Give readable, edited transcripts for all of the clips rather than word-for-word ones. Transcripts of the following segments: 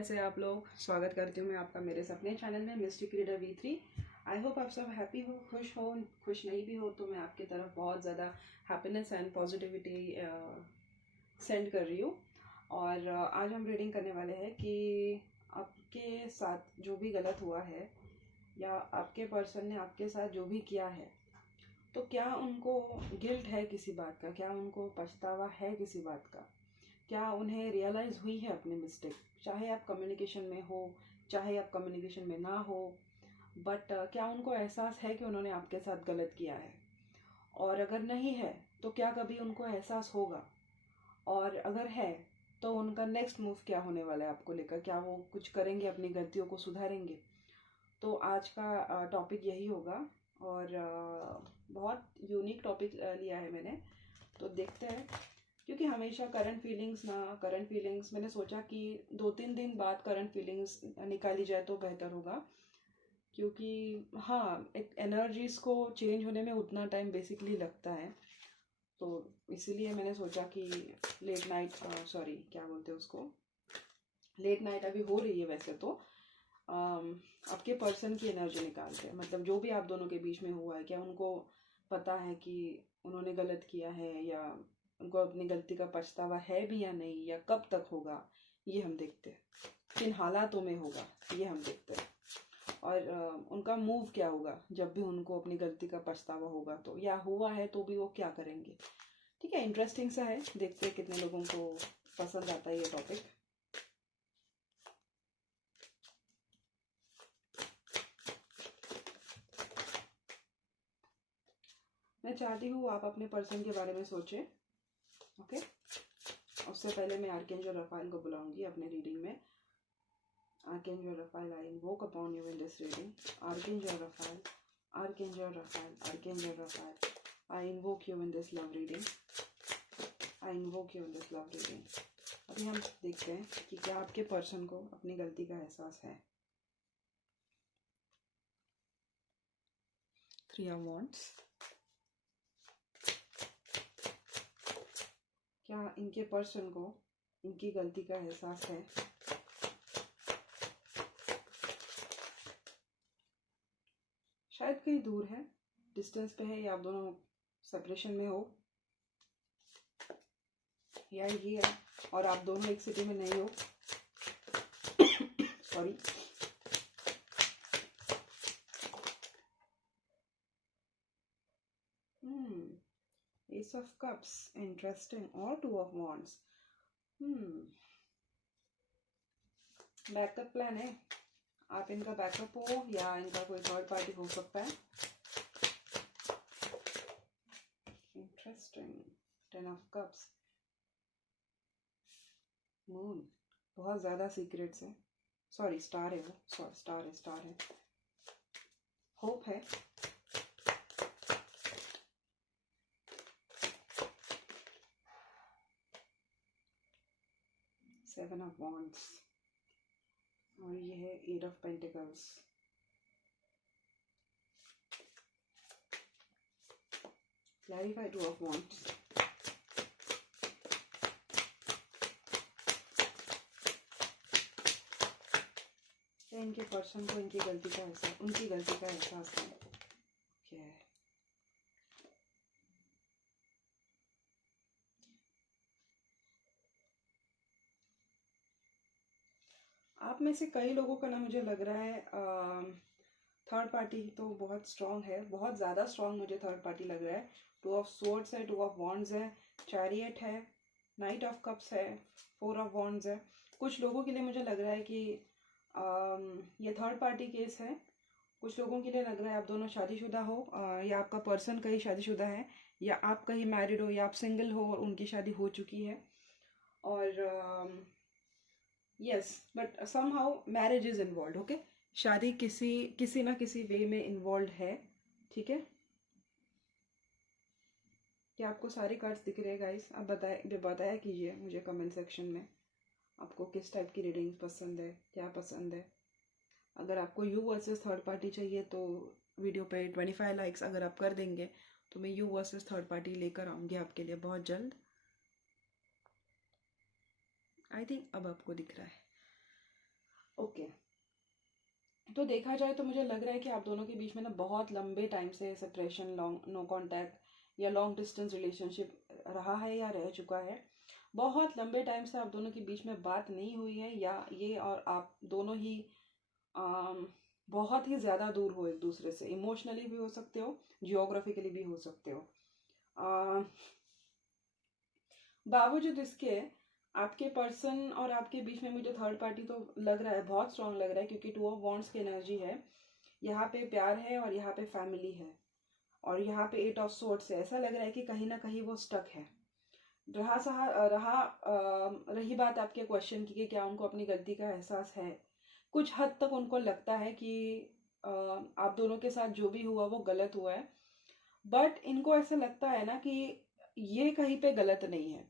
कैसे आप लोग। स्वागत करती हूँ मैं आपका मेरे अपने चैनल में mistake reader V3। I hope आप सब हैप्पी हो, खुश नहीं भी हो तो मैं आपकी तरफ बहुत ज़्यादा हैप्पीनेस एंड पॉजिटिविटी सेंड कर रही हूँ। और आज हम रीडिंग करने वाले हैं कि आपके साथ जो भी गलत हुआ है या आपके पर्सन ने आपके साथ जो भी किया है, तो क्या उनको गिल्ट है किसी बात का, क्या उनको पछतावा है किसी बात का, क्या उन्हें रियलाइज़ हुई है अपनी मिस्टेक। चाहे आप कम्युनिकेशन में हो, चाहे आप कम्युनिकेशन में ना हो, बट क्या उनको एहसास है कि उन्होंने आपके साथ गलत किया है। और अगर नहीं है तो क्या कभी उनको एहसास होगा, और अगर है तो उनका नेक्स्ट मूव क्या होने वाला है आपको लेकर, क्या वो कुछ करेंगे, अपनी गलतियों को सुधारेंगे। तो आज का टॉपिक यही होगा और बहुत यूनिक टॉपिक लिया है मैंने, तो देखते हैं। क्योंकि हमेशा करंट फीलिंग्स मैंने सोचा कि 2-3 दिन बाद करंट फीलिंग्स निकाली जाए तो बेहतर होगा। क्योंकि हाँ, एक एनर्जीज को चेंज होने में उतना टाइम बेसिकली लगता है, तो इसीलिए मैंने सोचा कि लेट नाइट क्या बोलते हैं उसको, लेट नाइट अभी हो रही है वैसे तो आपके पर्सन की एनर्जी निकालते हैं। मतलब जो भी आप दोनों के बीच में हुआ है, क्या उनको पता है कि उन्होंने गलत किया है, या उनको अपनी गलती का पछतावा है भी या नहीं, या कब तक होगा ये हम देखते हैं, किन हालातों में होगा ये हम देखते हैं, और उनका मूव क्या होगा जब भी उनको अपनी गलती का पछतावा होगा तो, या हुआ है तो भी वो क्या करेंगे। ठीक है, इंटरेस्टिंग सा है, देखते हैं कितने लोगों को पसंद आता है ये टॉपिक। मैं चाहती हूँ आप अपने पर्सन के बारे में सोचें। ओके, उससे पहले मैं आर्कएंजल रफाइल को बुलाऊंगी अपने रीडिंग में। Archangel Rafale, I invoke upon you in this reading. Archangel Rafale, archangel Rafale, archangel Rafale, I invoke you in this love reading. I invoke you in this love reading. अभी हम देखते हैं कि क्या आपके पर्सन को अपनी गलती का एहसास है। 3 ऑफ वांड्स। क्या इनके पर्सन को इनकी गलती का एहसास है। शायद कहीं दूर है, डिस्टेंस पे है, या आप दोनों सेपरेशन में हो, या ये है और आप दोनों एक सिटी में नहीं हो। Sorry. S of cups, interesting, और 2 ऑफ वांड्स। बैकअप प्लान है, आप इनका बैकअप हो या इनका कोई थर्ड पार्टी हो सकता है। इंटरेस्टिंग, 10 ऑफ कप्स, मून, बहुत ज़्यादा सीक्रेट्स है। सॉरी, स्टार है वो, सॉरी स्टार है। होप है। सेवन ऑफ वॉन्ड्स, और ये है 8 of pentacles. Clarify 2 of wands. क्या इनके पर्सन को इनकी गलती का एहसास, उनकी गलती का एहसास है। क्या है? आप में से कई लोगों का ना मुझे लग रहा है थर्ड पार्टी तो बहुत स्ट्रांग है, बहुत ज़्यादा स्ट्रांग मुझे थर्ड पार्टी लग रहा है। 2 ऑफ सोर्ड्स है, 2 ऑफ वॉन्ड्स है, चैरियट है, नाइट ऑफ कप्स है, 4 ऑफ वॉन्ड्स है। कुछ लोगों के लिए मुझे लग रहा है कि ये थर्ड पार्टी केस है। कुछ लोगों के लिए लग रहा है आप दोनों शादीशुदा हो, या आपका पर्सन कहीं शादीशुदा है, या आप कहीं मैरिड हो, या आप सिंगल हो और उनकी शादी हो चुकी है। और yes, but somehow marriage is involve. Okay, शादी किसी ना किसी वे में इन्वॉल्व है। ठीक है, क्या आपको सारे कार्ड्स दिख रहे हैं गाइस? आप बताया कीजिए मुझे कमेंट सेक्शन में आपको किस टाइप की रीडिंग पसंद है, क्या पसंद है। अगर आपको यू वर्सेस थर्ड पार्टी चाहिए तो वीडियो पे 25 लाइक्स अगर आप कर देंगे तो मैं यू वर्सेस थर्ड पार्टी लेकर आऊँगी आपके लिए बहुत जल्द। आई थिंक अब आपको दिख रहा है। तो देखा जाए तो मुझे लग रहा है कि आप दोनों के बीच में ना बहुत लंबे टाइम से सेपरेशन, लॉन्ग नो कांटेक्ट या लॉन्ग डिस्टेंस रिलेशनशिप रहा है या रह चुका है। बहुत लंबे टाइम से आप दोनों के बीच में बात नहीं हुई है, या ये और आप दोनों ही अम, बहुत ही ज़्यादा दूर हो एक दूसरे से। इमोशनली भी हो सकते हो, जियोग्राफिकली भी हो सकते हो। अ, बावजूद इसके आपके पर्सन और आपके बीच में मुझे थर्ड पार्टी तो लग रहा है, बहुत स्ट्रांग लग रहा है, क्योंकि टू ऑफ वॉन्ट्स की एनर्जी है। यहाँ पे प्यार है और यहाँ पे फैमिली है, और यहाँ पे एट ऑफ सोर्ट्स है। ऐसा लग रहा है कि कहीं ना कहीं वो स्टक है। रही बात आपके क्वेश्चन की कि क्या उनको अपनी गलती का एहसास है, कुछ हद तक उनको लगता है कि आप दोनों के साथ जो भी हुआ वो गलत हुआ है। बट इनको ऐसा लगता है ना कि ये कहीं पे गलत नहीं है।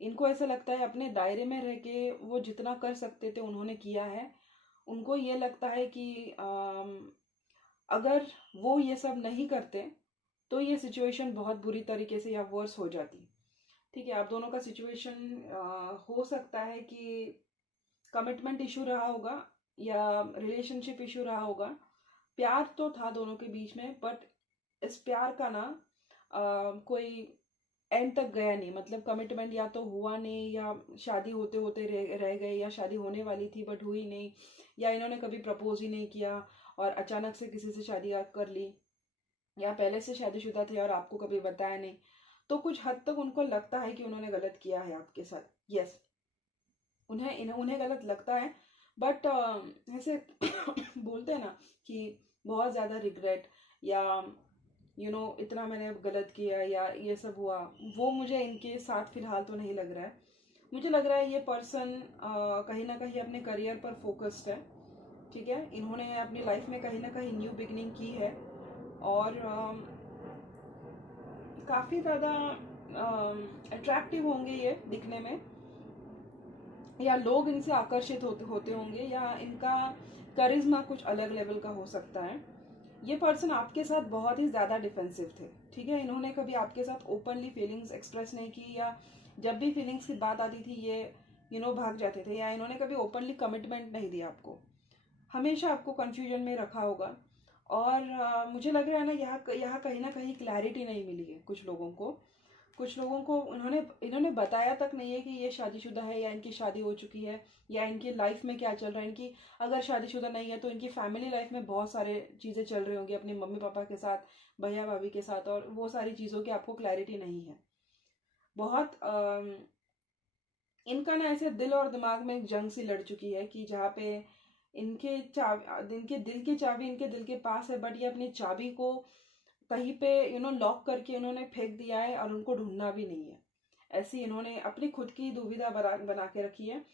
इनको ऐसा लगता है अपने दायरे में रह के वो जितना कर सकते थे उन्होंने किया है। उनको ये लगता है कि अगर वो ये सब नहीं करते तो ये सिचुएशन बहुत बुरी तरीके से या वर्स हो जाती। ठीक है, आप दोनों का सिचुएशन हो सकता है कि कमिटमेंट इशू रहा होगा या रिलेशनशिप इशू रहा होगा। प्यार तो था दोनों के बीच में, बट इस प्यार का ना कोई एंड तक गया नहीं। मतलब कमिटमेंट या तो हुआ नहीं, या शादी होते होते रह गई, या शादी होने वाली थी बट हुई नहीं, या इन्होंने कभी प्रपोज ही नहीं किया और अचानक से किसी से शादी कर ली, या पहले से शादीशुदा थे और आपको कभी बताया नहीं। तो कुछ हद तक उनको लगता है कि उन्होंने गलत किया है आपके साथ। यस, उन्हें गलत लगता है। बट ऐसे बोलते हैं ना कि बहुत ज़्यादा रिग्रेट, या इतना मैंने गलत किया या ये सब हुआ, वो मुझे इनके साथ फिलहाल तो नहीं लग रहा है। मुझे लग रहा है ये पर्सन कहीं ना कहीं अपने करियर पर फोकस्ड है। ठीक है, इन्होंने अपनी लाइफ में कहीं ना कहीं न्यू बिगनिंग की है, और काफ़ी ज़्यादा अट्रैक्टिव होंगे ये दिखने में, या लोग इनसे आकर्षित होते होंगे, या इनका करिश्मा कुछ अलग लेवल का हो सकता है। ये पर्सन आपके साथ बहुत ही ज़्यादा डिफेंसिव थे। ठीक है, इन्होंने कभी आपके साथ ओपनली फीलिंग्स एक्सप्रेस नहीं की, या जब भी फीलिंग्स की बात आती थी ये भाग जाते थे, या इन्होंने कभी ओपनली कमिटमेंट नहीं दिया आपको। हमेशा आपको कंफ्यूजन में रखा होगा। और मुझे लग रहा है ना, यहाँ कहीं ना कहीं क्लैरिटी नहीं मिली है कुछ लोगों को। कुछ लोगों को इन्होंने बताया तक नहीं है कि ये शादीशुदा है, या इनकी शादी हो चुकी है, या इनकी लाइफ में क्या चल रहा है। इनकी अगर शादीशुदा नहीं है तो इनकी फैमिली लाइफ में बहुत सारे चीज़ें चल रही होंगी अपने मम्मी पापा के साथ, भैया भाभी के साथ, और वो सारी चीज़ों की आपको क्लैरिटी नहीं है। बहुत इनका ना ऐसे दिल और दिमाग में एक जंग सी लड़ चुकी है, कि जहाँ पे इनके दिल की चाबी इनके दिल के पास है, बट ये अपनी चाबी को कहीं पे लॉक करके उन्होंने फेंक दिया है, और उनको ढूंढना भी नहीं है। ऐसी इन्होंने अपनी खुद की दुविधा बना के रखी है।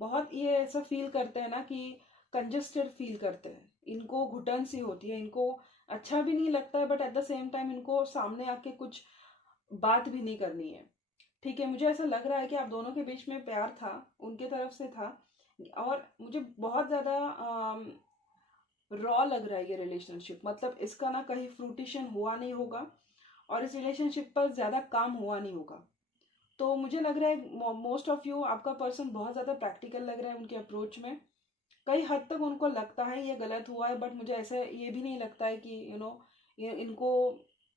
बहुत ये ऐसा फील करते हैं ना कि कंजेस्टेड फील करते हैं, इनको घुटन सी होती है, इनको अच्छा भी नहीं लगता है, but at the same time इनको सामने आके कुछ बात भी नहीं करनी है। ठीक है, मुझे ऐसा लग रहा है कि आप दोनों के बीच में प्यार था, उनके तरफ से था, और मुझे बहुत ज़्यादा रॉ लग रहा है ये रिलेशनशिप। मतलब इसका ना कहीं फ्रूटिशन हुआ नहीं होगा, और इस रिलेशनशिप पर ज़्यादा काम हुआ नहीं होगा। तो मुझे लग रहा है मोस्ट ऑफ यू, आपका पर्सन बहुत ज़्यादा प्रैक्टिकल लग रहा है उनके अप्रोच में। कई हद तक उनको लगता है ये गलत हुआ है, बट मुझे ऐसा ये भी नहीं लगता है कि इनको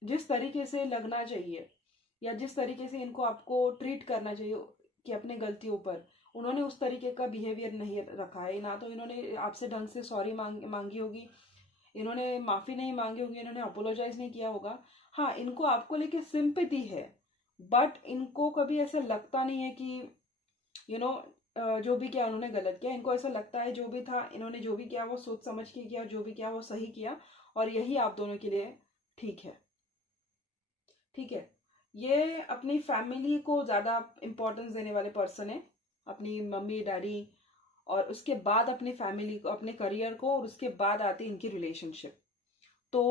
जिस तरीके से लगना चाहिए, या जिस तरीके से इनको आपको ट्रीट करना चाहिए कि अपने गलतियों पर, उन्होंने उस तरीके का बिहेवियर नहीं रखा है। ना तो इन्होंने आपसे ढंग से सॉरी मांगी होगी, इन्होंने माफ़ी नहीं मांगी होगी, इन्होंने अपोलोजाइज नहीं किया होगा। हाँ, इनको आपको लेके सिंपैथी है, बट इनको कभी ऐसा लगता नहीं है कि यू नो जो भी किया उन्होंने गलत किया। इनको ऐसा लगता है जो भी था, इन्होंने जो भी किया वो सोच समझ के किया, जो भी किया वो सही किया, और यही आप दोनों के लिए ठीक है। ठीक है, ये अपनी फैमिली को ज़्यादा इम्पोर्टेंस देने वाले पर्सन है, अपनी मम्मी डैडी, और उसके बाद अपनी फैमिली को, अपने करियर को, और उसके बाद आती है इनकी रिलेशनशिप। तो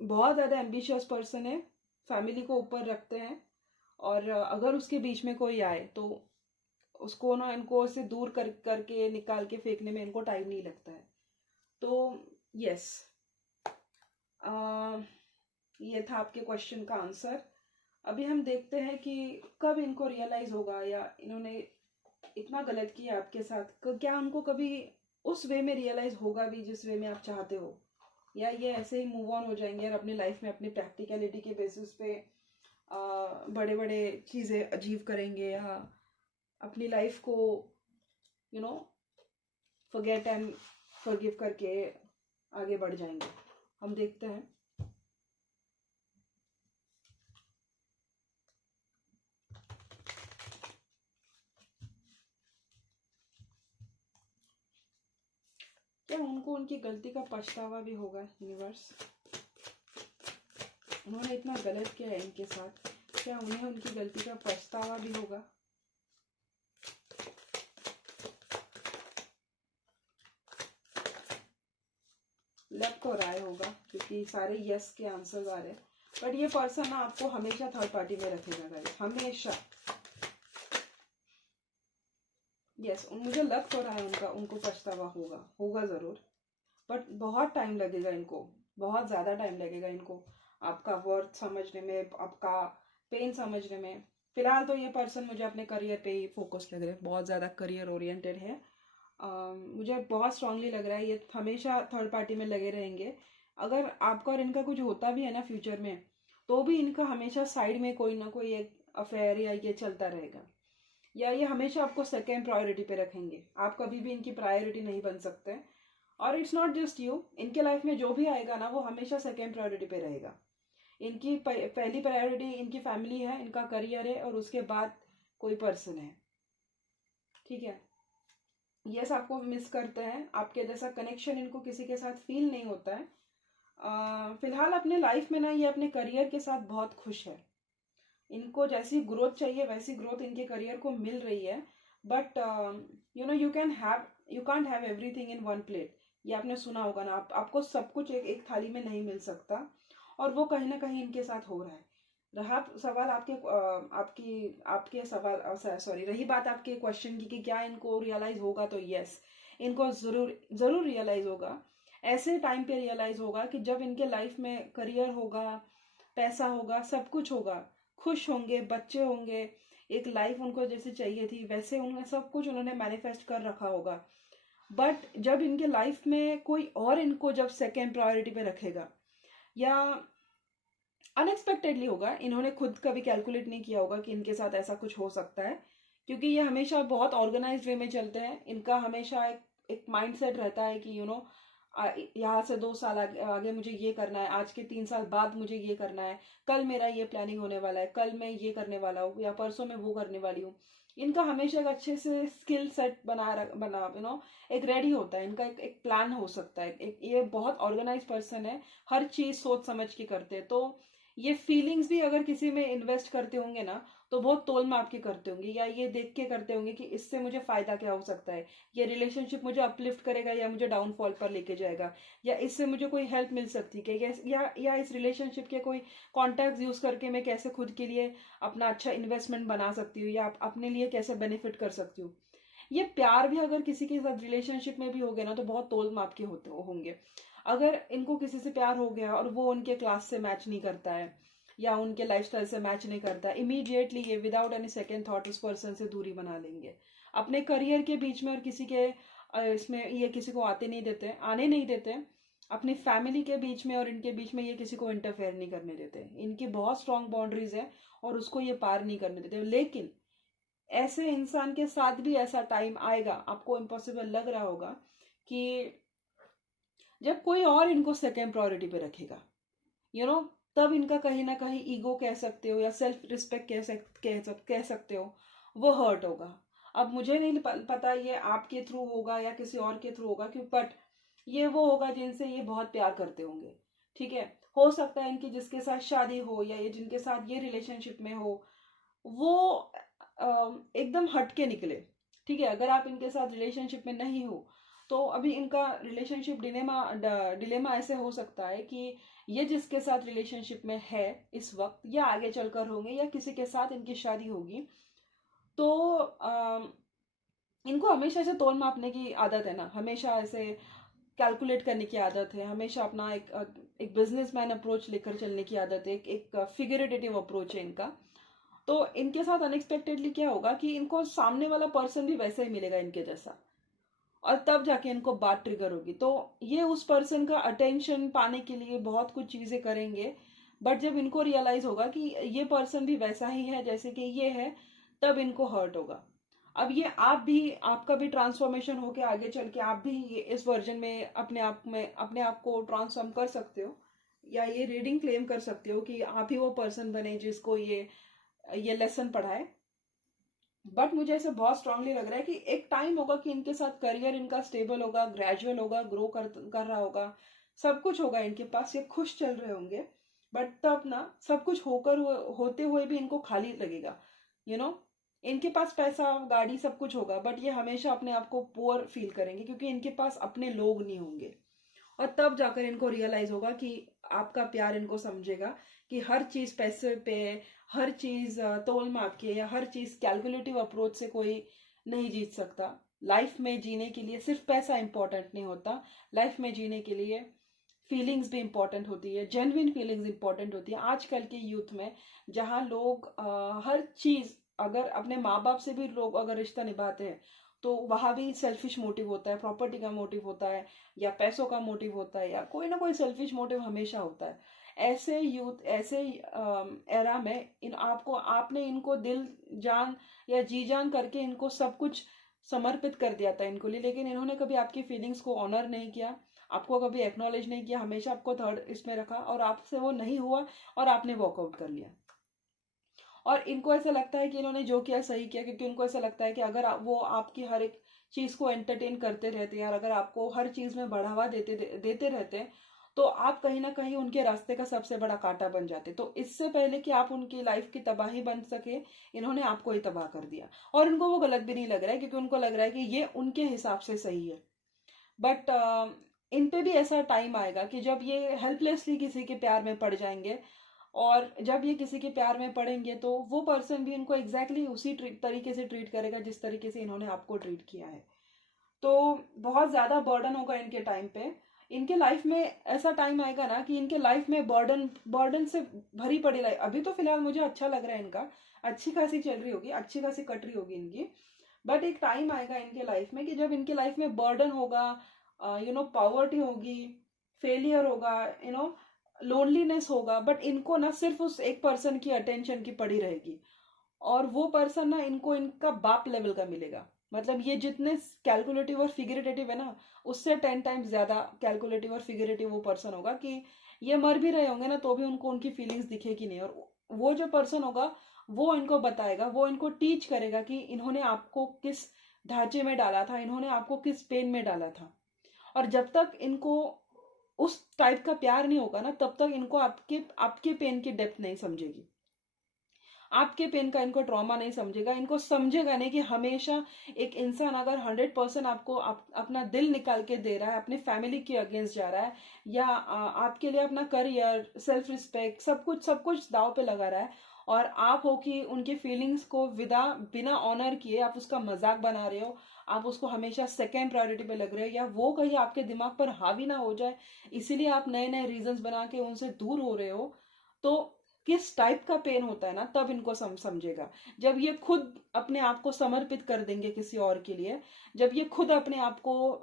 बहुत ज़्यादा एम्बिशियस पर्सन है, फैमिली को ऊपर रखते हैं, और अगर उसके बीच में कोई आए तो उसको ना, इनको उससे दूर करके निकाल के फेंकने में इनको टाइम नहीं लगता है। तो यस, ये था आपके क्वेश्चन का आंसर। अभी हम देखते हैं कि कब इनको रियलाइज होगा, या इन्होंने इतना गलत किया आपके साथ, क्या उनको कभी उस वे में रियलाइज होगा भी जिस वे में आप चाहते हो, या ये ऐसे ही मूव ऑन हो जाएंगे और अपनी लाइफ में अपनी प्रैक्टिकलिटी के बेसिस पे बड़े बड़े चीज़ें अचीव करेंगे, या अपनी लाइफ को you know forget and forgive करके आगे बढ़ जाएंगे। हम देखते हैं। क्या उनको उनकी गलती का पछतावा भी होगा? यूनिवर्स, उन्होंने इतना गलत किया है इनके साथ, क्या उन्हें उनकी गलती का पछतावा भी होगा? लग तो रहा होगा क्योंकि सारे यस के आंसर आ रहे हैं, बट ये पर्सन ना आपको हमेशा थर्ड पार्टी में रखेगा गाइस, हमेशा। यस, मुझे लग तो रहा है उनको पछतावा होगा जरूर, बट बहुत टाइम लगेगा इनको, बहुत ज़्यादा टाइम लगेगा इनको आपका वर्थ समझने में, आपका पेन समझने में। फिलहाल तो ये पर्सन मुझे अपने करियर पे ही फोकस लग रहा है, बहुत ज़्यादा करियर ओरिएंटेड है। मुझे बहुत स्ट्रांगली लग रहा है ये हमेशा थर्ड पार्टी में लगे रहेंगे। अगर आपका और इनका कुछ होता भी है ना फ्यूचर में, तो भी इनका हमेशा साइड में कोई ना कोई एक अफेयर या ये चलता रहेगा, या ये हमेशा आपको सेकेंड प्रायोरिटी पे रखेंगे। आप कभी भी इनकी प्रायोरिटी नहीं बन सकते। और इट्स नॉट जस्ट यू, इनके लाइफ में जो भी आएगा ना वो हमेशा सेकेंड प्रायोरिटी पे रहेगा। इनकी पहली प्रायोरिटी इनकी फैमिली है, इनका करियर है, और उसके बाद कोई पर्सन है। ठीक है, यस आपको मिस करते हैं, आपके जैसा कनेक्शन इनको किसी के साथ फील नहीं होता है। फिलहाल अपने लाइफ में ना ये अपने करियर के साथ बहुत खुश है। इनको जैसी ग्रोथ चाहिए वैसी ग्रोथ इनके करियर को मिल रही है, but you can't have everything in one plate. ये आपने सुना होगा ना, आपको सब कुछ एक थाली में नहीं मिल सकता, और वो कहीं ना कहीं इनके साथ हो रहा है। रहा सवाल आपके सवाल सॉरी रही बात आपके क्वेश्चन की कि क्या इनको रियलाइज होगा, तो यस, इनको जरूर जरूर रियलाइज होगा। ऐसे टाइम पे रियलाइज होगा कि जब इनके लाइफ में करियर होगा, पैसा होगा, सब कुछ होगा, खुश होंगे, बच्चे होंगे, एक लाइफ उनको जैसे चाहिए थी वैसे उन्होंने सब कुछ उन्होंने मैनिफेस्ट कर रखा होगा। बट जब इनके लाइफ में कोई और इनको जब सेकेंड प्रायोरिटी पे रखेगा, या अनएक्सपेक्टेडली होगा, इन्होंने खुद कभी कैलकुलेट नहीं किया होगा कि इनके साथ ऐसा कुछ हो सकता है, क्योंकि ये हमेशा बहुत ऑर्गेनाइज्ड वे में चलते हैं। इनका हमेशा एक माइंडसेट रहता है कि यहाँ से 2 साल आगे मुझे ये करना है, आज के 3 साल बाद मुझे ये करना है, कल मेरा ये प्लानिंग होने वाला है, कल मैं ये करने वाला हूँ, या परसों मैं वो करने वाली हूँ। इनका हमेशा एक अच्छे से स्किल सेट बना एक रेडी होता है, इनका एक प्लान हो सकता है। ये बहुत ऑर्गेनाइज पर्सन है, हर चीज सोच समझ के करते हैं। तो ये फीलिंग्स भी अगर किसी में इन्वेस्ट करते होंगे ना, तो बहुत तोल माप के करते होंगे, या ये देख के करते होंगे कि इससे मुझे फायदा क्या हो सकता है, ये रिलेशनशिप मुझे अपलिफ्ट करेगा या मुझे डाउनफॉल पर लेके जाएगा, या इससे मुझे कोई हेल्प मिल सकती है, या इस रिलेशनशिप के कोई कॉन्टैक्ट यूज करके मैं कैसे खुद के लिए अपना अच्छा इन्वेस्टमेंट बना सकती हूँ, या अपने लिए कैसे बेनिफिट कर सकती हूँ। ये प्यार भी अगर किसी के साथ रिलेशनशिप में भी हो गया ना, तो बहुत तोल माप के होंगे। अगर इनको किसी से प्यार हो गया और वो उनके क्लास से मैच नहीं करता है, या उनके लाइफस्टाइल से मैच नहीं करता, इमीडिएटली ये विदाउट एनी सेकेंड थॉट उस पर्सन से दूरी बना लेंगे। अपने करियर के बीच में और किसी के इसमें ये किसी को आने नहीं देते। अपनी फैमिली के बीच में और इनके बीच में ये किसी को इंटरफेयर नहीं करने देते। इनकी बहुत स्ट्रांग बाउंड्रीज है और उसको ये पार नहीं करने देते। लेकिन ऐसे इंसान के साथ भी ऐसा टाइम आएगा, आपको इम्पॉसिबल लग रहा होगा, कि जब कोई और इनको सेकेंड प्रायोरिटी पे रखेगा, तब इनका कहीं ना कहीं ईगो कह सकते हो या सेल्फ रिस्पेक्ट कह सकते हो, वो हर्ट होगा। अब मुझे नहीं पता ये आपके थ्रू होगा या किसी और के थ्रू होगा, क्यों, बट ये वो होगा जिनसे ये बहुत प्यार करते होंगे। ठीक है, हो सकता है इनकी जिसके साथ शादी हो या ये जिनके साथ ये रिलेशनशिप में हो, वो एकदम हटके निकले। ठीक है, अगर आप इनके साथ रिलेशनशिप में नहीं हो, तो अभी इनका रिलेशनशिप डिलेमा ऐसे हो सकता है कि ये जिसके साथ रिलेशनशिप में है इस वक्त, या आगे चलकर होंगे, या किसी के साथ इनकी शादी होगी, तो इनको हमेशा ऐसे तोल मापने की आदत है ना, हमेशा ऐसे कैलकुलेट करने की आदत है, हमेशा अपना एक बिजनेसमैन अप्रोच लेकर चलने की आदत है, एक फिगरेटिव अप्रोच है इनका। तो इनके साथ अनएक्सपेक्टेडली क्या होगा कि इनको सामने वाला पर्सन भी वैसा ही मिलेगा इनके जैसा, और तब जाके इनको बात ट्रिगर होगी। तो ये उस पर्सन का अटेंशन पाने के लिए बहुत कुछ चीजें करेंगे, बट जब इनको रियलाइज होगा कि ये पर्सन भी वैसा ही है जैसे कि ये है, तब इनको हर्ट होगा। अब ये आप भी, आपका भी ट्रांसफॉर्मेशन होके आगे चल के आप भी ये इस वर्जन में अपने आप को ट्रांसफॉर्म कर सकते हो, या ये रीडिंग क्लेम कर सकते हो कि आप ही वो पर्सन बने जिसको ये लेसन पढ़ाए। बट मुझे ऐसे बहुत स्ट्रांगली लग रहा है कि एक टाइम होगा कि इनके साथ करियर इनका स्टेबल होगा, ग्रेजुअल होगा, ग्रो कर रहा होगा, सब कुछ होगा इनके पास, ये खुश चल रहे होंगे। बट तब ना सब कुछ होते हुए भी इनको खाली लगेगा। यू you know, इनके पास पैसा, गाड़ी, सब कुछ होगा, बट ये हमेशा अपने आप को पुअर फील करेंगे क्योंकि इनके पास अपने लोग नहीं होंगे। और तब जाकर इनको रियलाइज होगा कि आपका प्यार इनको समझेगा कि हर चीज पैसे पे, हर चीज तोल माप के, या हर चीज कैलकुलेटिव अप्रोच से कोई नहीं जीत सकता। लाइफ में जीने के लिए सिर्फ पैसा इंपॉर्टेंट नहीं होता, लाइफ में जीने के लिए फीलिंग्स भी इंपॉर्टेंट होती है, जेन्युइन फीलिंग्स इंपॉर्टेंट होती है। आजकल के यूथ में जहाँ लोग हर चीज, अगर अपने माँ बाप से भी लोग अगर रिश्ता निभाते हैं तो वहां भी सेल्फिश मोटिव होता है, प्रॉपर्टी का मोटिव होता है, या पैसों का मोटिव होता है, या कोई ना कोई सेल्फिश मोटिव हमेशा होता है। ऐसे यूथ, ऐसे एरा में इन आपको, आपने इनको दिल जान या जी जान करके इनको सब कुछ समर्पित कर दिया था इनको लिए, लेकिन इन्होंने कभी आपकी फीलिंग्स को ऑनर नहीं किया, आपको कभी एक्नॉलेज नहीं किया, हमेशा आपको थर्ड इसमें रखा, और आपसे वो नहीं हुआ और आपने वॉकआउट कर लिया। और इनको ऐसा लगता है कि इन्होंने जो किया सही किया, क्योंकि उनको ऐसा लगता है कि अगर वो आपकी हर एक चीज को एंटरटेन करते रहते हैं, और अगर आपको हर चीज में बढ़ावा देते रहते हैं, तो आप कहीं ना कहीं उनके रास्ते का सबसे बड़ा कांटा बन जाते। तो इससे पहले कि आप उनकी लाइफ की तबाही बन सके, इन्होंने आपको ही तबाह कर दिया। और उनको वो गलत भी नहीं लग रहा है, क्योंकि उनको लग रहा है कि ये उनके हिसाब से सही है। बट इन पे भी ऐसा टाइम आएगा कि जब ये हेल्पलेसली किसी के प्यार में पड़ जाएंगे, और जब ये किसी के प्यार में पड़ेंगे तो वो पर्सन भी इनको एग्जैक्टली उसी तरीके से ट्रीट करेगा जिस तरीके से इन्होंने आपको ट्रीट किया है। तो बहुत ज्यादा बर्डन होगा इनके टाइम पे। इनके लाइफ में ऐसा टाइम आएगा ना कि इनके लाइफ में बर्डन बर्डन से भरी पड़ी लाइफ। अभी तो फिलहाल मुझे अच्छा लग रहा है, इनका अच्छी खासी चल रही होगी, अच्छी खासी कट रही होगी इनकी। बट एक टाइम आएगा इनके लाइफ में कि जब इनके लाइफ में बर्डन होगा, पॉवर्टी होगी, फेलियर होगा, लोनलीनेस होगा, बट इनको ना सिर्फ उस एक पर्सन की अटेंशन की पड़ी रहेगी। और वो पर्सन ना इनको इनका बाप लेवल का मिलेगा। मतलब ये जितने कैलकुलेटिव और फिगरेटिव है ना, उससे 10 टाइम्स ज्यादा कैलकुलेटिव और फिगरेटिव वो पर्सन होगा कि ये मर भी रहे होंगे ना तो भी उनको उनकी फीलिंग्स दिखेगी नहीं। और वो जो पर्सन होगा वो इनको बताएगा, वो इनको टीच करेगा कि इन्होंने आपको किस ढांचे में डाला था, इन्होंने आपको किस पेन में डाला था। और जब तक इनको उस टाइप का प्यार नहीं होगा ना, तब तक इनको आपके आपके पेन की डेप्थ नहीं समझेगी, आपके पेन का इनको ट्रॉमा नहीं समझेगा। इनको समझेगा नहीं कि हमेशा एक इंसान अगर 100% आपको अपना दिल निकाल के दे रहा है, अपनी फैमिली के अगेंस्ट जा रहा है, या आपके लिए अपना करियर, सेल्फ रिस्पेक्ट, सब कुछ दाव पे लगा रहा है, और आप हो कि उनकी फीलिंग्स को बिना ऑनर किए आप उसका मजाक बना रहे हो, आप उसको हमेशा सेकेंड प्रायोरिटी पे लग रहे हो, या वो कहीं आपके दिमाग पर हावी ना हो जाए इसीलिए आप नए नए रीजंस बना के उनसे दूर हो रहे हो, तो किस टाइप का पेन होता है ना, तब इनको समझेगा। जब ये खुद अपने आप को समर्पित कर देंगे किसी और के लिए, जब ये खुद अपने आप को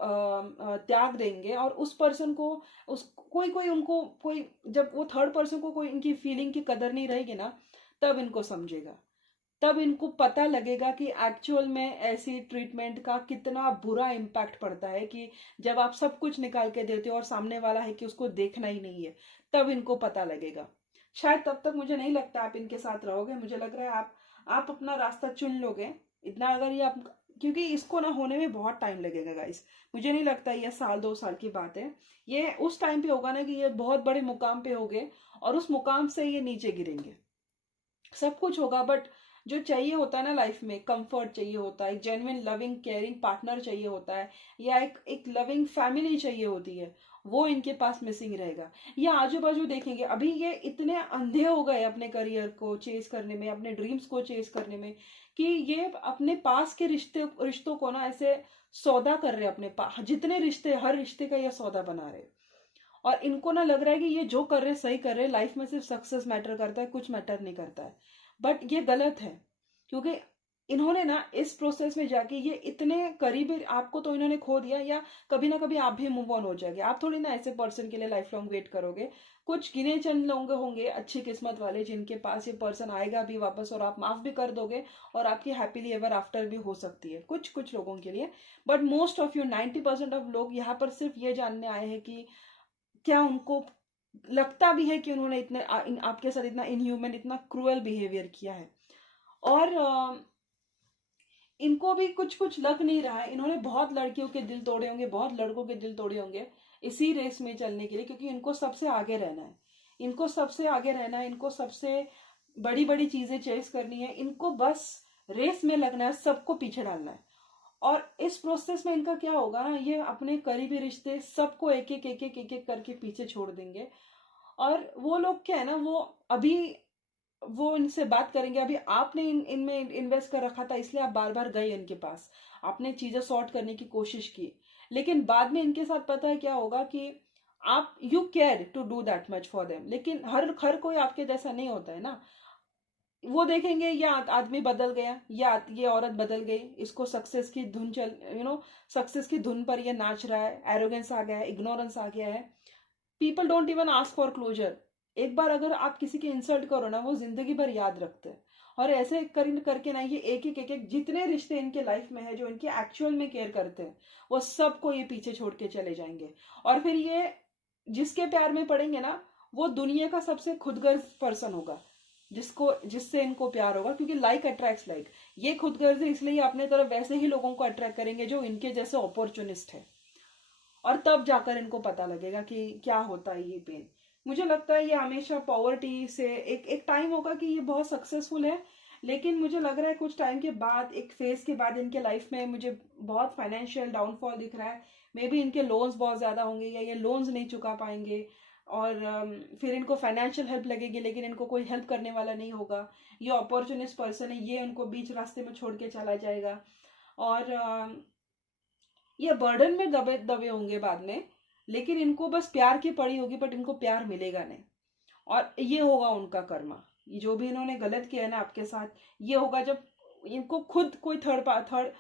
त्याग देंगे, और उस पर्सन को, उस कोई कोई उनको कोई, जब वो थर्ड पर्सन को कोई इनकी फीलिंग की कदर नहीं रहेगी ना, तब इनको समझेगा। तब इनको पता लगेगा कि एक्चुअल में ऐसी ट्रीटमेंट का कितना बुरा इम्पैक्ट पड़ता है, कि जब आप सब कुछ निकाल के देते हो और सामने वाला है कि उसको देखना ही नहीं है, तब इनको पता लगेगा। शायद तब तक मुझे नहीं लगता आप इनके साथ रहोगे, मुझे लग रहा है आप अपना रास्ता चुन लोगे। इतना अगर ये आप, क्योंकि इसको ना होने में बहुत टाइम लगेगा गाइस, मुझे नहीं लगता ये 1-2 साल की बात है। ये उस टाइम पे होगा ना कि ये बहुत बड़े मुकाम पे होंगे, और उस मुकाम से ये नीचे गिरेंगे। सब कुछ होगा, बट जो चाहिए होता है ना लाइफ में, कंफर्ट चाहिए होता है, एक जेन्युइन लविंग केयरिंग पार्टनर चाहिए होता है, या एक लविंग फैमिली चाहिए होती है, वो इनके पास मिसिंग रहेगा। या आजू बाजू देखेंगे, अभी ये इतने अंधे हो गए अपने करियर को चेस करने में, अपने ड्रीम्स को चेस करने में, कि ये अपने पास के रिश्तों को ना ऐसे सौदा कर रहे हैं, अपने पास जितने रिश्ते, हर रिश्ते का ये सौदा बना रहे। और इनको ना लग रहा है कि ये जो कर रहे सही कर रहे, लाइफ में सिर्फ सक्सेस मैटर करता है, कुछ मैटर नहीं करता है। बट ये गलत है, क्योंकि इन्होंने ना इस प्रोसेस में जाके ये इतने करीब आपको तो इन्होंने खो दिया, या कभी ना कभी आप भी मूव ऑन हो जाएंगे। आप थोड़ी ना ऐसे पर्सन के लिए लाइफ लॉन्ग वेट करोगे। कुछ गिने चंद लोग होंगे अच्छी किस्मत वाले जिनके पास ये पर्सन आएगा भी वापस, और आप माफ भी कर दोगे, और आपकी हैप्पीली एवर आफ्टर भी हो सकती है कुछ कुछ लोगों के लिए। But most of you 90% of लोग यहाँ पर सिर्फ ये जानने आए हैं कि क्या उनको लगता भी है कि उन्होंने इतने आपके साथ इतना इनह्यूमन, इतना क्रूअल बिहेवियर किया है। और इनको भी कुछ कुछ लग नहीं रहा है। इन्होंने बहुत लड़कियों के दिल तोड़े होंगे, बहुत लड़कों के दिल तोड़े होंगे इसी रेस में चलने के लिए, क्योंकि इनको सबसे आगे रहना है। इनको सबसे आगे रहना है, इनको सबसे बड़ी बड़ी चीजें चेस करनी है, इनको बस रेस में लगना है, सबको पीछे डालना है। और इस प्रोसेस में इनका क्या होगा ना, ये अपने करीबी रिश्ते सबको एक एक एक एक एक एक करके पीछे छोड़ देंगे। और वो लोग क्या है ना, वो इनसे बात करेंगे। अभी आपने इनमें इन्वेस्ट कर रखा था, इसलिए आप बार बार गए इनके पास, आपने चीजें सॉर्ट करने की कोशिश की। लेकिन बाद में इनके साथ पता है क्या होगा कि आप you care to do that much for them, लेकिन हर हर कोई आपके जैसा नहीं होता है ना। वो देखेंगे ये आदमी बदल गया, ये औरत बदल गई, इसको सक्सेस की धुन चल सक्सेस की धुन पर ये नाच रहा है, एरोगेंस आ गया है, इग्नोरेंस आ गया है। People don't even ask for closure. एक बार अगर आप किसी की इंसल्ट करो ना, वो जिंदगी भर याद रखते हैं। और ऐसे करके ना, ये एक एक जितने रिश्ते इनके लाइफ में है जो इनके एक्चुअल में केयर करते हैं, वो सबको ये पीछे छोड़ के चले जाएंगे। और फिर ये जिसके प्यार में पड़ेंगे ना, वो दुनिया का सबसे खुदगर्ज पर्सन होगा, जिससे इनको प्यार होगा, क्योंकि लाइक अट्रैक्ट्स लाइक। ये खुदगर्ज है, इसलिए अपने तरफ वैसे ही लोगों को अट्रैक्ट करेंगे जो इनके जैसे अपॉर्चुनिस्ट है। और तब जाकर इनको पता लगेगा कि क्या होता है ये पेन। मुझे लगता है ये हमेशा पॉवर्टी से एक एक टाइम होगा कि ये बहुत सक्सेसफुल है, लेकिन मुझे लग रहा है कुछ टाइम के बाद, एक फेज के बाद इनके लाइफ में मुझे बहुत फाइनेंशियल डाउनफॉल दिख रहा है। मे बी इनके लोन्स बहुत ज्यादा होंगे, या ये लोन्स नहीं चुका पाएंगे, और फिर इनको फाइनेंशियल हेल्प लगेगी, लेकिन इनको कोई हेल्प करने वाला नहीं होगा। ये अपॉर्चुनिस्ट पर्सन है, ये उनको बीच रास्ते में छोड़ के चला जाएगा। और ये बर्डन में दबे दबे होंगे बाद में, लेकिन इनको बस प्यार की पड़ी होगी, बट इनको प्यार मिलेगा नहीं। और ये होगा उनका कर्मा। ये जो भी इन्होंने गलत किया है ना आपके साथ, ये होगा जब इनको खुद कोई थर्ड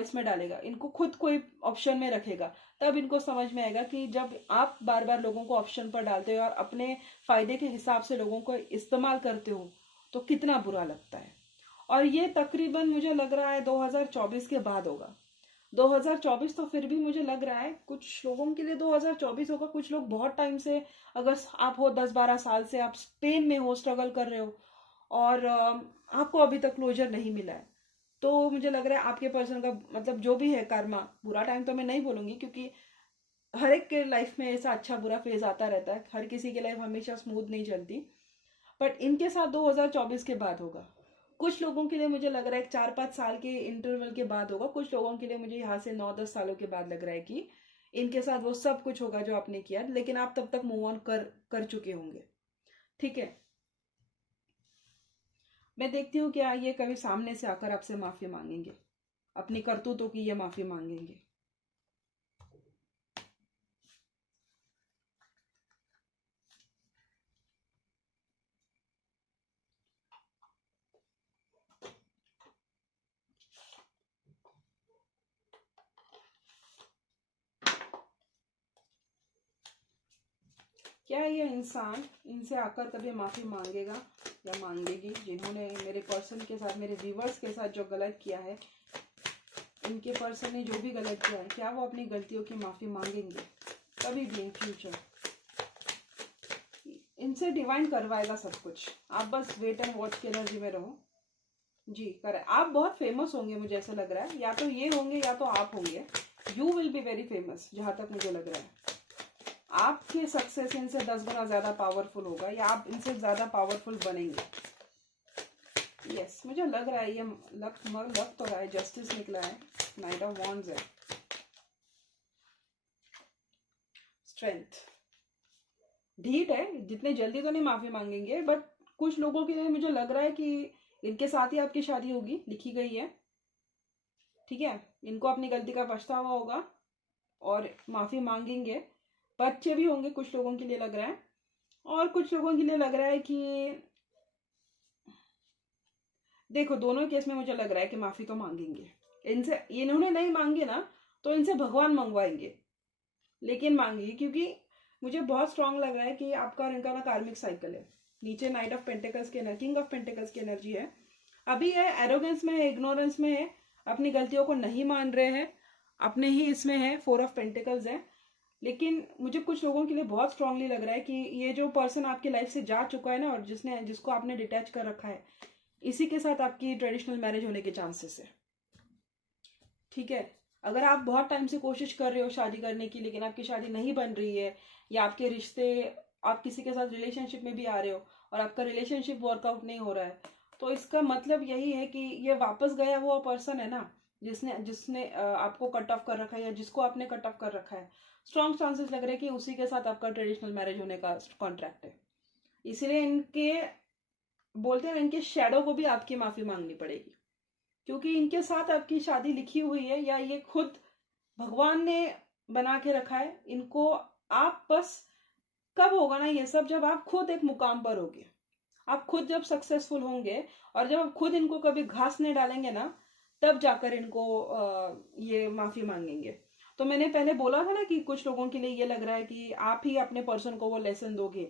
इसमें डालेगा, इनको खुद कोई ऑप्शन में रखेगा, तब इनको समझ में आएगा कि जब आप बार बार लोगों को ऑप्शन पर डालते हो और अपने फायदे के हिसाब से लोगों को इस्तेमाल करते हो, तो कितना बुरा लगता है। और ये तकरीबन मुझे लग रहा है 2024 के बाद होगा। 2024 तो फिर भी मुझे लग रहा है कुछ लोगों के लिए 2024 होगा। कुछ लोग बहुत टाइम से, अगर आप हो 10-12 साल से आप स्पेन में हो, स्ट्रगल कर रहे हो, और आपको अभी तक क्लोजर नहीं मिला है, तो मुझे लग रहा है आपके पर्सन का मतलब जो भी है कर्मा, बुरा टाइम तो मैं नहीं बोलूंगी, क्योंकि हर एक के लाइफ में ऐसा अच्छा बुरा फेज आता रहता है, हर किसी की लाइफ हमेशा स्मूथ नहीं चलती। बट इनके साथ 2024 के बाद होगा। कुछ लोगों के लिए मुझे लग रहा है 4-5 साल के इंटरवल के बाद होगा। कुछ लोगों के लिए मुझे यहाँ से 9-10 सालों के बाद लग रहा है कि इनके साथ वो सब कुछ होगा जो आपने किया, लेकिन आप तब तक मूव ऑन कर चुके होंगे। ठीक है, मैं देखती हूँ क्या ये कभी सामने से आकर आपसे माफी मांगेंगे, अपनी करतूतों की ये माफी मांगेंगे। क्या ये इंसान इनसे आकर कभी माफी मांगेगा या मांगेगी? जिन्होंने मेरे पर्सन के साथ, मेरे व्यूवर्स के साथ जो गलत किया है, इनके पर्सन ने जो भी गलत किया है, क्या वो अपनी गलतियों की माफी मांगेंगे कभी भी इन फ्यूचर? इनसे डिवाइन करवाएगा सब कुछ। आप बस वेट एंड वॉच की एनर्जी में रहो। जी करें। आप बहुत फेमस होंगे, मुझे ऐसा लग रहा है, या तो ये होंगे या तो आप होंगे। You will be very famous, जहां तक मुझे लग रहा है। आपके सक्सेस इनसे 10 गुना ज्यादा पावरफुल होगा, या आप इनसे ज्यादा पावरफुल बनेंगे। यस, मुझे लग रहा है ये लग तो रहा है। जस्टिस निकला है, नाइट ऑफ वॉन्ड्स है, स्ट्रेंथ, ढीठ है। जितने जल्दी तो नहीं माफी मांगेंगे, बट कुछ लोगों के लिए मुझे लग रहा है कि इनके साथ ही आपकी शादी होगी, लिखी गई है। ठीक है, इनको अपनी गलती का पछतावा होगा और माफी मांगेंगे। बच्चे भी होंगे कुछ लोगों के लिए लग रहा है, और कुछ लोगों के लिए लग रहा है कि देखो दोनों केस में मुझे लग रहा है कि माफी तो मांगेंगे इनसे, इन्होंने नहीं मांगी ना तो इनसे भगवान मंगवाएंगे, लेकिन मांगी, क्योंकि मुझे बहुत स्ट्रांग लग रहा है कि आपका और इनका ना कार्मिक साइकिल है। नीचे नाइट ऑफ पेंटिकल्स की, किंग ऑफ पेंटिकल्स की एनर्जी है। अभी है एरोगेंस में है, इग्नोरेंस में है, अपनी गलतियों को नहीं मान रहे हैं, अपने ही इसमें है, फोर ऑफ पेंटिकल्स है। लेकिन मुझे कुछ लोगों के लिए बहुत स्ट्रांगली लग रहा है कि ये जो पर्सन आपकी लाइफ से जा चुका है ना, और जिसको आपने डिटैच कर रखा है, इसी के साथ आपकी ट्रेडिशनल मैरिज होने के चांसेस है। ठीक है, अगर आप बहुत टाइम से कोशिश कर रहे हो शादी करने की, लेकिन आपकी शादी नहीं बन रही है, या आपके रिश्ते, आप किसी के साथ रिलेशनशिप में भी आ रहे हो और आपका रिलेशनशिप वर्कआउट नहीं हो रहा है, तो इसका मतलब यही है कि ये वापस गया वो पर्सन है ना, जिसने जिसने आपको कट ऑफ कर रखा है, या जिसको आपने कट ऑफ कर रखा है। स्ट्रॉन्ग चांसेस लग रहे हैं कि उसी के साथ आपका ट्रेडिशनल मैरिज होने का कॉन्ट्रैक्ट है। इसीलिए इनके, बोलते हैं इनके शेडो को भी आपकी माफी मांगनी पड़ेगी, क्योंकि इनके साथ आपकी शादी लिखी हुई है, या ये खुद भगवान ने बना के रखा है इनको। आप बस, कब होगा ना ये सब, जब आप खुद एक मुकाम पर होगे, आप खुद जब सक्सेसफुल होंगे, और जब आप खुद इनको कभी घास नहीं डालेंगे ना, तब जाकर इनको ये माफी मांगेंगे। तो मैंने पहले बोला था ना कि कुछ लोगों के लिए ये लग रहा है कि आप ही अपने पर्सन को वो लेसन दोगे।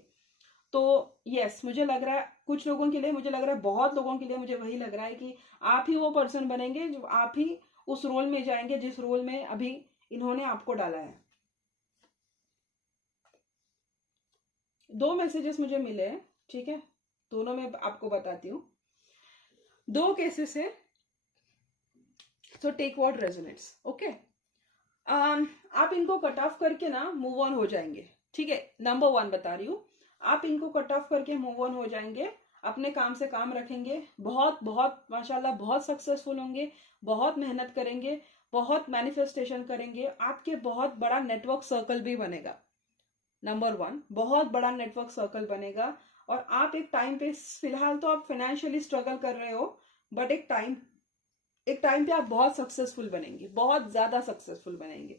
तो यस, मुझे लग रहा है कुछ लोगों के लिए, मुझे लग रहा है बहुत लोगों के लिए मुझे वही लग रहा है कि आप ही वो पर्सन बनेंगे, जो आप ही उस रोल में जाएंगे जिस रोल में अभी इन्होंने आपको डाला है। दो मैसेजेस मुझे मिले हैं, ठीक है, दोनों में आपको बताती हूँ। दो केसेस है, तो टेक व्हाट रेजोनेट्स। ओके, आप इनको कट ऑफ करके ना मूव ऑन हो जाएंगे। ठीक है, नंबर 1 बता रही हूँ, आप इनको कट ऑफ करके मूव ऑन हो जाएंगे, अपने काम से काम रखेंगे, बहुत बहुत माशाल्लाह बहुत सक्सेसफुल होंगे, बहुत मेहनत करेंगे, बहुत मैनिफेस्टेशन करेंगे, आपके बहुत बड़ा नेटवर्क सर्कल भी बनेगा। नंबर 1, बहुत बड़ा नेटवर्क सर्कल बनेगा। और आप एक टाइम पे, फिलहाल तो आप फाइनेंशियली स्ट्रगल कर रहे हो, बट एक टाइम पे आप बहुत सक्सेसफुल बनेंगे, बहुत ज्यादा सक्सेसफुल बनेंगे।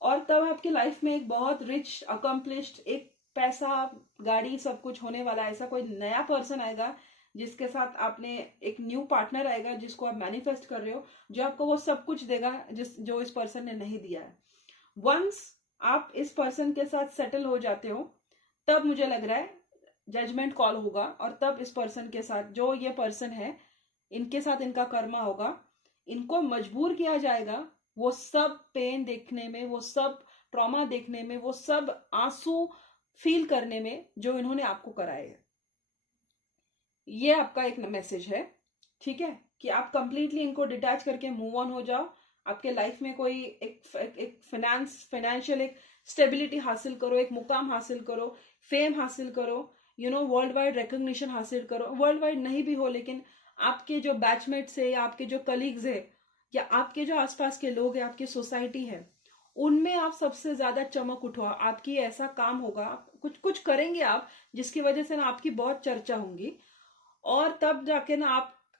और तब आपकी लाइफ में एक बहुत रिच अकम्पलिश्ड, एक पैसा गाड़ी सब कुछ होने वाला ऐसा कोई नया पर्सन आएगा, जिसके साथ आपने एक न्यू पार्टनर आएगा, जिसको आप मैनिफेस्ट कर रहे हो, जो आपको वो सब कुछ देगा जो इस पर्सन ने नहीं दिया है। वंस आप इस पर्सन के साथ सेटल हो जाते हो, तब मुझे लग रहा है जजमेंट कॉल होगा, और तब इस पर्सन के साथ, जो ये पर्सन है, इनके साथ इनका कर्मा होगा, इनको मजबूर किया जाएगा वो सब पेन देखने में, वो सब ट्रॉमा देखने में, वो सब आंसू फील करने में जो इन्होंने आपको कराए हैं। ये आपका एक मैसेज है, ठीक है, कि आप कंप्लीटली इनको डिटैच करके मूव ऑन हो जाओ। आपके लाइफ में कोई एक फाइनेंशियल एक स्टेबिलिटी हासिल करो, एक मुकाम हासिल करो, फेम हासिल करो, वर्ल्ड वाइड रिकॉग्निशन हासिल करो। वर्ल्ड वाइड नहीं भी हो, लेकिन आपके जो बैचमेट्स है, या आपके जो कलीग्स है, या आपके जो आसपास के लोग हैं, आपकी सोसाइटी है, उनमें आप सबसे ज्यादा चमक उठो। आपकी ऐसा काम होगा, कुछ कुछ करेंगे आप, जिसकी वजह से ना आपकी बहुत चर्चा होंगी। और तब जाके ना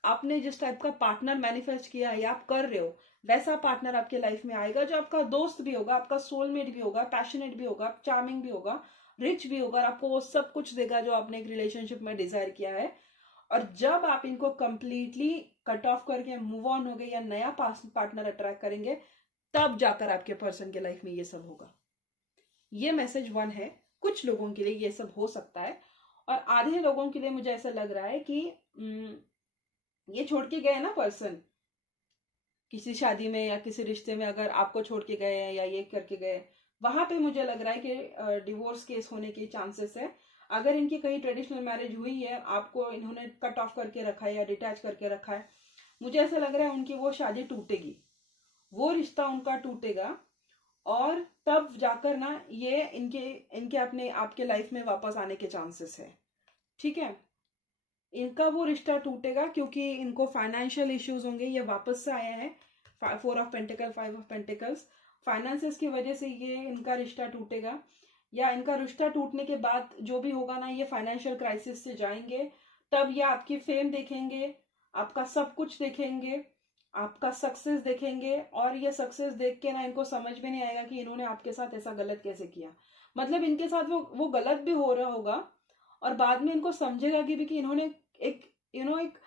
आपने जिस टाइप का पार्टनर मैनिफेस्ट किया है या आप कर रहे हो, वैसा पार्टनर आपके लाइफ में आएगा, जो आपका दोस्त भी होगा, आपका सोलमेट भी होगा, पैशनेट भी होगा, चार्मिंग भी होगा, रिच भी होगा, और आपको वो सब कुछ देगा जो आपने एक रिलेशनशिप में डिजायर किया है। और जब आप इनको कंप्लीटली कट ऑफ करके मूव ऑन हो गए, या नया पार्टनर अट्रैक्ट करेंगे, तब जाकर आपके पर्सन के लाइफ में ये सब होगा। ये मैसेज 1 है। कुछ लोगों के लिए ये सब हो सकता है, और आधे लोगों के लिए मुझे ऐसा लग रहा है कि ये छोड़ के गए ना पर्सन, किसी शादी में या किसी रिश्ते में, अगर आपको छोड़ के गए हैं या ये करके गए, वहां पे मुझे लग रहा है कि डिवोर्स केस होने के चांसेस है। अगर इनकी कहीं ट्रेडिशनल मैरिज हुई है, आपको इन्होंने कट ऑफ करके रखा है या डिटैच करके रखा है, मुझे ऐसा लग रहा है उनकी वो शादी टूटेगी, वो रिश्ता उनका टूटेगा, और तब जाकर ना ये इनके इनके अपने आपके लाइफ में वापस आने के चांसेस है। ठीक है, इनका वो रिश्ता टूटेगा, क्योंकि इनको फाइनेंशियल इश्यूज होंगे, ये वापस से आए हैं, 4 of pentacle, 5 of pentacles, finances की वजह से ये इनका रिश्ता टूटेगा। या इनका रिश्ता टूटने के बाद जो भी होगा ना, ये फाइनेंशियल क्राइसिस से जाएंगे, तब ये आपकी फेम देखेंगे, आपका सब कुछ देखेंगे, आपका सक्सेस देखेंगे, और ये सक्सेस देख के ना इनको समझ में नहीं आएगा कि इन्होंने आपके साथ ऐसा गलत कैसे किया। मतलब इनके साथ वो गलत भी हो रहा होगा, और बाद में इनको समझेगा कि भी कि इन्होंने एक एक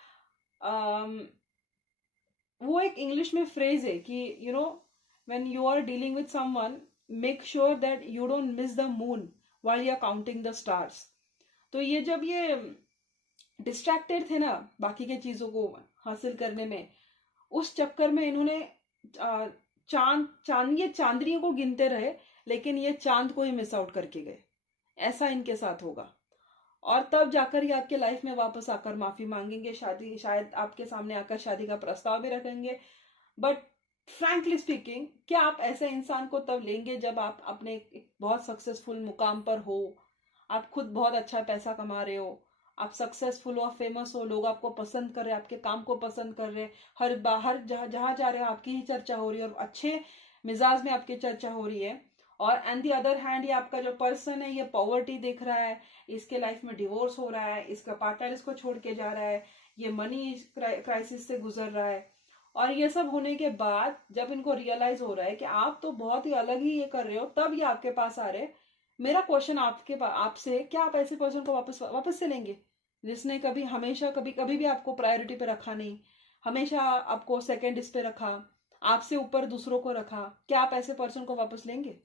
वो एक इंग्लिश में फ्रेज है कि when you are dealing with someone, make sure that you don't miss the moon while you are counting the stars. तो ये जब ये डिस्ट्रैक्टेड थे ना बाकी के चीजों को हासिल करने में, उस चक्कर में इन्होंने ये चांदनियों को गिनते रहे, लेकिन ये चांद को ही मिस आउट करके गए। ऐसा इनके साथ होगा, और तब जाकर ये आपके लाइफ में वापस आकर माफी मांगेंगे, शादी शायद आपके सामने आकर शादी का प्रस्ताव भी रखेंगे। बट फ्रैंकली स्पीकिंग, क्या आप ऐसे इंसान को तब लेंगे जब आप अपने एक बहुत सक्सेसफुल मुकाम पर हो, आप खुद बहुत अच्छा पैसा कमा रहे हो, आप सक्सेसफुल हो, फेमस हो, लोग आपको पसंद कर रहे हैं, आपके काम को पसंद कर रहे हैं, हर बाहर जहां जहां जा रहे हो आपकी ही चर्चा हो रही है और अच्छे मिजाज में आपकी चर्चा हो रही है। और एंड दी अदर हैंड ये आपका जो पर्सन है ये पॉवर्टी देख रहा है, इसके लाइफ में डिवोर्स हो रहा है, इसका पार्टनर इसको छोड़ के जा रहा है, ये मनी क्राइसिस से गुजर रहा है। और ये सब होने के बाद जब इनको रियलाइज हो रहा है कि आप तो बहुत ही अलग ही ये कर रहे हो, तब ये आपके पास आ रहे हैं। मेरा क्वेश्चन आपसे, क्या आप ऐसे पर्सन को वापस से लेंगे जिसने कभी हमेशा कभी कभी भी आपको प्रायोरिटी पे रखा नहीं, हमेशा आपको सेकंड इस पे रखा, आपसे ऊपर दूसरों को रखा? क्या आप ऐसे पर्सन को वापस लेंगे?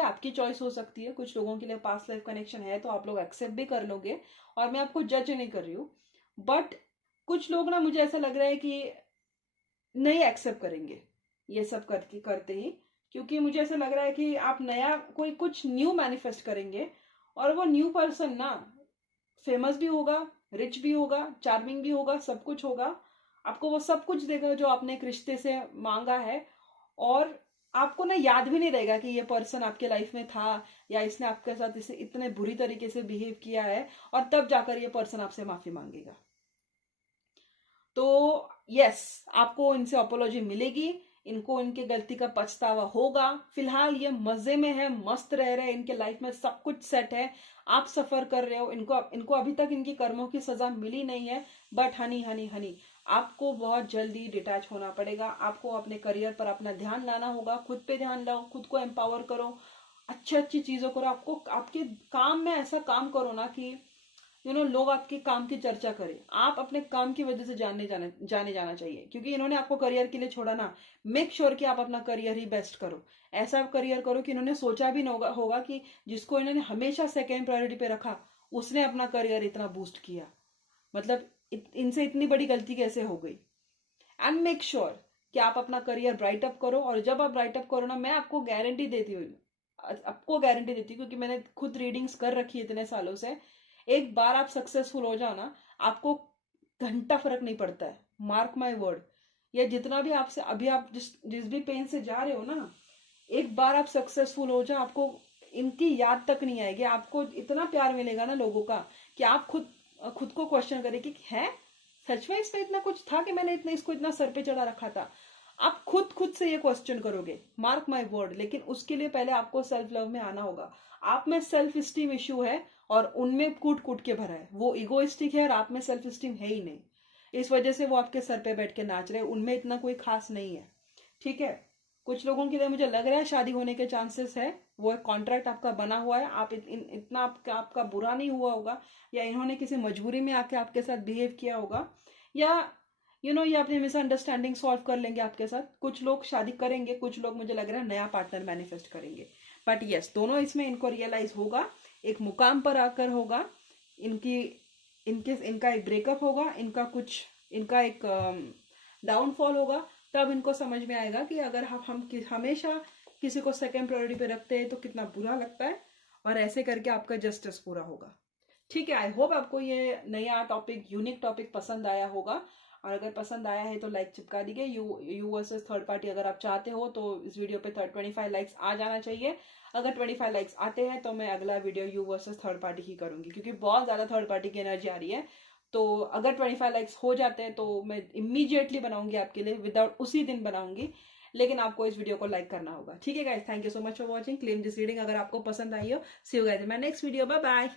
आपकी चॉइस हो सकती है। कुछ लोगों के लिए पास्ट लाइफ कनेक्शन है तो आप लोग एक्सेप्ट भी कर लोगे, और मैं आपको जज नहीं कर रही हूँ। बट कुछ लोग ना, मुझे ऐसा लग रहा है कि नहीं एक्सेप्ट करेंगे ये सब करते ही, क्योंकि मुझे ऐसा लग रहा है कि आप नया कोई कुछ न्यू मैनिफेस्ट करेंगे, और वो न्यू पर्सन ना फेमस भी होगा, रिच भी होगा, चार्मिंग भी होगा, सब कुछ होगा। आपको वो सब कुछ देगा जो आपने एक रिश्ते से मांगा है, और आपको ना याद भी नहीं रहेगा कि ये पर्सन आपके लाइफ में था, या इसने आपके साथ इसे इतने बुरी तरीके से बिहेव किया है, और तब जाकर ये पर्सन आपसे माफी मांगेगा। तो यस, आपको इनसे अपोलॉजी मिलेगी, इनको इनके गलती का पछतावा होगा। फिलहाल ये मजे में है, मस्त रह रहे हैं, इनके लाइफ में सब कुछ सेट है, आप सफर कर रहे हो। इनको अभी तक इनकी कर्मों की सजा मिली नहीं है। बट हनी हनी हनी, आपको बहुत जल्दी डिटैच होना पड़ेगा। आपको अपने करियर पर अपना ध्यान लाना होगा, खुद पे ध्यान लाओ, खुद को एम्पावर करो, अच्छी अच्छी चीजों करो। आपको आपके काम में ऐसा काम करो ना कि लोग आपके काम की चर्चा करें। आप अपने काम की वजह से जाने जाना चाहिए, क्योंकि इन्होंने आपको करियर के लिए छोड़ा ना। मेक श्योर कि आप अपना करियर ही बेस्ट करो। ऐसा करियर करो कि इन्होंने सोचा भी नहीं होगा कि जिसको इन्होंने हमेशा सेकेंड प्रायोरिटी पे रखा, उसने अपना करियर इतना बूस्ट किया। मतलब इनसे इतनी बड़ी गलती कैसे हो गई? एंड मेक श्योर कि आप अपना करियर ब्राइट अप करो। और जब आप ब्राइट अप करो ना, मैं आपको गारंटी देती हूँ, क्योंकि मैंने खुद रीडिंग्स कर रखी है इतने सालों से। एक बार आप सक्सेसफुल हो जाओ ना, आपको घंटा फर्क नहीं पड़ता है। Mark my word. या जितना भी आपसे अभी आप जिस भी पेन से जा रहे हो ना, एक बार आप सक्सेसफुल हो जाओ, आपको इनकी याद तक नहीं आएगी। आपको इतना प्यार मिलेगा ना लोगों का कि आप खुद को क्वेश्चन करें कि है सच में इसमें इतना कुछ था कि मैंने इसको इतना सर पे चढ़ा रखा था। आप खुद से ये क्वेश्चन करोगे, मार्क माय वर्ड। लेकिन उसके लिए पहले आपको सेल्फ लव में आना होगा। आप में सेल्फ स्टीम इश्यू है, और उनमें कूट कूट के भरा है। वो इगोइस्टिक है और आप में सेल्फ स्टीम है ही नहीं। इस वजह से वो आपके सर पे बैठ के नाच रहे हैं। उनमें इतना कोई खास नहीं है, ठीक है। कुछ लोगों के लिए मुझे लग रहा है शादी होने के चांसेस है। वो एक कॉन्ट्रैक्ट आपका बना हुआ है। आप इतना आपका बुरा नहीं हुआ होगा, या इन्होंने किसी मजबूरी में आके आपके साथ बिहेव किया होगा, या ये अपनी मिसअंडरस्टैंडिंग सॉल्व कर लेंगे आपके साथ। कुछ लोग शादी करेंगे, कुछ लोग मुझे लग रहा है नया पार्टनर मैनिफेस्ट करेंगे। बट यस, दोनों इसमें इनको रियलाइज होगा, एक मुकाम पर आकर होगा। इनका एक ब्रेकअप होगा, इनका एक डाउनफॉल होगा। तब इनको समझ में आएगा कि अगर हम हमेशा किसी को सेकंड प्रायोरिटी पे रखते हैं तो कितना बुरा लगता है, और ऐसे करके आपका जस्टिस पूरा होगा। ठीक है, आई होप आपको ये नया टॉपिक, यूनिक टॉपिक पसंद आया होगा। और अगर पसंद आया है तो लाइक चिपका दीजिए। यू वर्सेस थर्ड पार्टी अगर आप चाहते हो तो इस वीडियो पे 25 लाइक्स आ जाना चाहिए। अगर 25 लाइक्स आते हैं तो मैं अगला video you versus third party ही करूंगी, क्योंकि बहुत ज्यादा थर्ड पार्टी की एनर्जी आ रही है। तो अगर 25 लाइक्स हो जाते हैं तो मैं इमीडिएटली बनाऊंगी आपके लिए, विदाउट उसी दिन बनाऊंगी। लेकिन आपको इस वीडियो को लाइक करना होगा। ठीक है guys, thank you so much for watching claim this reading. अगर आपको पसंद आई हो, see you guys in my next video. Bye bye.